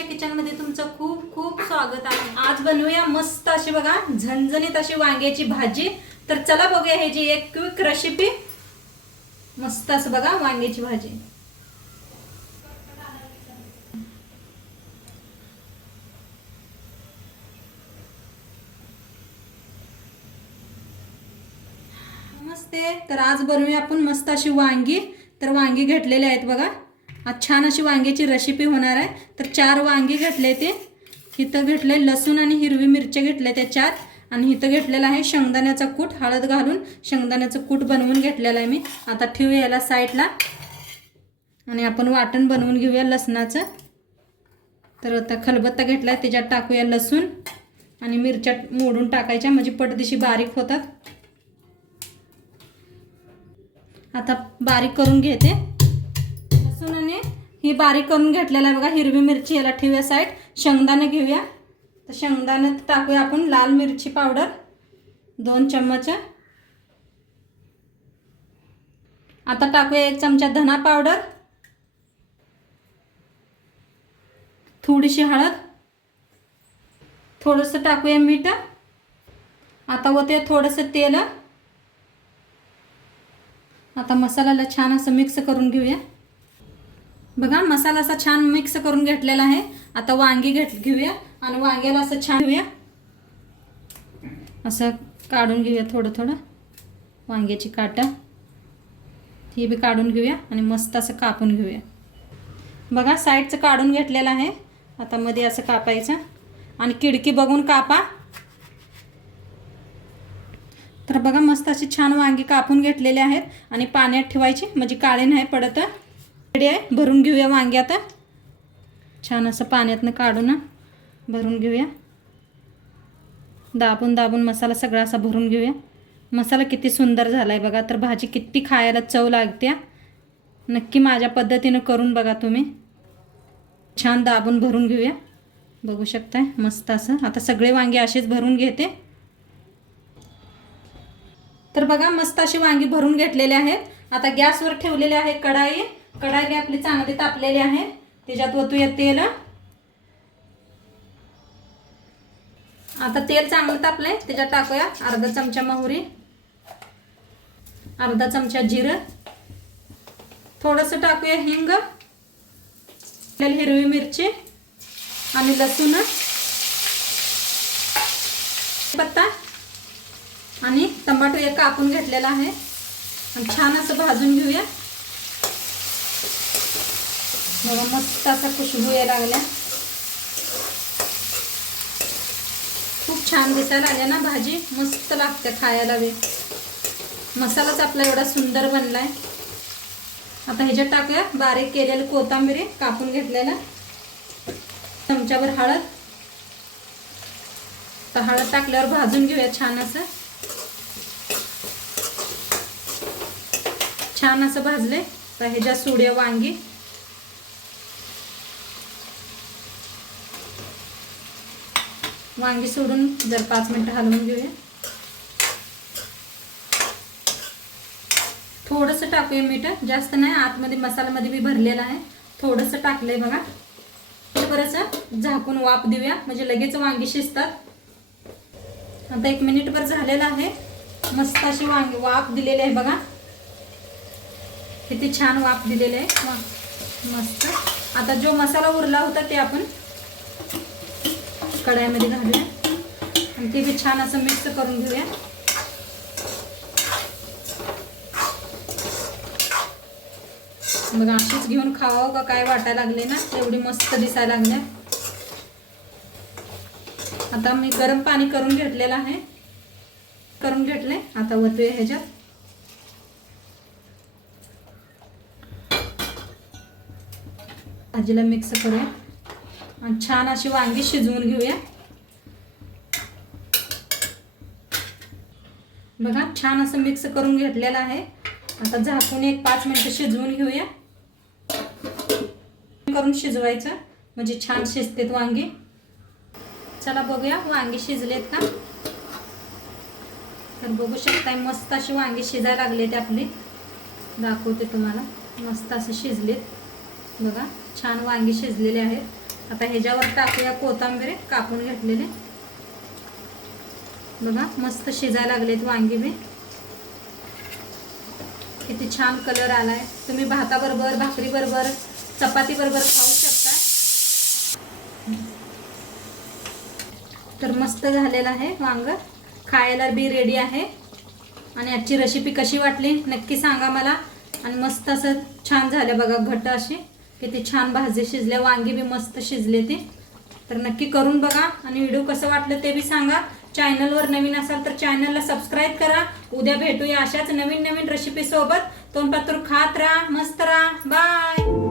मध्ये तुमचं खूप खूप स्वागत आहे. आज बनवूया मस्त अशी बघा झणझणीत अशी वांग्याची भाजी. तर चला बघूया हे जी एक क्विक रेसिपी मस्त असं बघा वांग्याची भाजी. नमस्ते. तर आज बनवूया आपण मस्त अशी वांगी. तर वांगी घेतलेली आहेत बघा. आज छान अशी वांग्याची रेसिपी होणार आहे. तर चार वांगी घेतले ते. इथं घेतले लसूण आणि हिरवी मिरची घेतले ते चार. आणि इथं घेतलेलं आहे शेंगदाण्याचा कूट. हळद घालून शेंगदाण्याचं कूट बनवून घेतलेलं आहे मी. आता ठेवूया याला साईडला. आणि आपण वाटण बनवून घेऊया लसणाचं. तर आता खलबत्ता घेतला आहे त्याच्यात टाकूया लसूण. आणि मिरच्या मोडून टाकायच्या म्हणजे पटदिशी बारीक होतात. आता बारीक करून घेते. ही बारीक करून घेतलेला आहे बघा हिरवी मिरची याला ठेवूया साईड शेंगदाणे घेऊया. तर शेंगदाणे टाकूया आपण लाल मिरची पावडर दोन चम्मच. आता टाकूया एक चमचा धना पावडर थोडीशी हळद थोडंसं टाकूया मीठ. आता होते थोडंसं तेल. आता मसाल्याला छान असं मिक्स करून घेऊया. बघा मसाला असा छान मिक्स करून घेतलेला आहे. आता वांगी घेत घेऊया आणि वांग्याला असं छान घेऊया. असं काढून घेऊया थोडं थोडं. वांग्याची काटा. ही बी काढून घेऊया आणि मस्त असं कापून घेऊया. बघा साईडचं काढून घेतलेलं आहे. आता मध्ये असं कापायचं. आणि खिडकी बघून कापा. तर बघा मस्त अशी छान वांगी कापून घेतलेली आहेत. आणि पाण्यात ठेवायची म्हणजे काळे नाही पडत. रेडी आहे. भरून घेऊया वांगे आता. छान असं पाण्यातनं काढून भरून घेऊया. दाबून दाबून मसाला सगळा असा भरून घेऊया. मसाला किती सुंदर झाला आहे बघा. तर भाजी किती खायला चव लागते नक्की माझ्या पद्धतीनं करून बघा तुम्ही. छान दाबून भरून घेऊया. बघू शकताय? मस्त असं. आता सगळे वांगे असेच भरून घेते. तर बघा मस्त अशी वांगी भरून घेतलेले आहेत. आता गॅसवर ठेवलेले आहे कढाई. कढाई आपली चांगली तापलेली आहे. त्याच्यात ओतूया तेल. आता तेल चांगलं तापलंय. त्याच्यात टाकूया अर्धा चमचा मोहरी. अर्धा चमचा जिरं. थोडंसं टाकूया हिंग. हिरवी मिरची आणि लसूण. पत्ता. आणि टमाटो एक कापून घेतलेला आहे. छान असं भाजून घेऊया. बघा मस्त असा खुशबू यायला लागल्या. खूप छान दिसायला आल्या ना भाजी. मस्त लागते खायला बी. मसालाच आपला एवढा सुंदर बनलाय. आता ह्याच्यात टाकूया बारीक केलेलं कोथांबिरी कापून घेतलेला. चमच्यावर हळद. तर हळद टाकल्यावर भाजून घेऊया छान असं. छान असं भाजले. तर ह्याच्या सुड्या वांगी. वांगी सोडून जर पाच मिनटं हलवून घेऊया. थोडंसं टाकूया मीठ जास्त नाही आतमध्ये मसाल्यामध्ये मी भरलेलं आहे. थोडंसं टाकलंय बघा. बरंच झाकून वाफ देऊया म्हणजे लगेच वांगी शिजतात. आता एक मिनिटभर झालेलं आहे. मस्त अशी वांगी वाफ दिलेली आहे बघा. किती छान वाफ दिलेले आहे. मस्त. आता जो मसाला उरला होता ते आपण कढाईमध्ये घालूया. आणि ते बी छान असं मिक्स करून घेऊया. बघा अशीच घेऊन खावावं का काय वाटायला लागले ना एवढी मस्त दिसायला लागल्या. आता मी गरम पाणी करून घेतलेलं आहे. करून घेतले आता वतूया ह्याच्यात. भाजीला मिक्स करूया. आणि छान अशी वांगी शिजवून घेऊया. बघा छान असं मिक्स करून घेतलेलं आहे. आता झाकून एक पाच मिनटं शिजवून घेऊया. करून शिजवायचं. म्हणजे छान शिजतेत वांगी. चला बघूया वांगी शिजलेत का? तर बघू शकताय मस्त अशी वांगी शिजायला लागलेत आपली. दाखवते तुम्हाला. मस्त असे शिजलेत. बघा छान वांगी शिजलेले आहेत. आता ह्याच्यावर टाकूया कोथंबीर कापून घेतलेले. बघा मस्त शिजायला लागलेत वांगी बी. किती छान कलर आलाय. तुम्ही भाताबरोबर भाकरीबरोबर चपातीबरोबर खाऊ शकता. तर मस्त झालेलं आहे वांग. खायला बी रेडी आहे. आणि आजची रेसिपी कशी वाटली नक्की सांगा मला. आणि मस्त असं छान झालं बघा घट्ट अशी. किती छान भाजी शिजल्या वांगी बी मस्त शिजले ते. तर नक्की करून बघा आणि व्हिडिओ कसं वाटलं ते बी सांगा. चॅनलवर नवीन असाल तर चॅनलला सबस्क्राईब करा. उद्या भेटूया अशाच नवीन नवीन रेसिपी सोबत. तोंडपातूर खात राहा मस्त राहा. बाय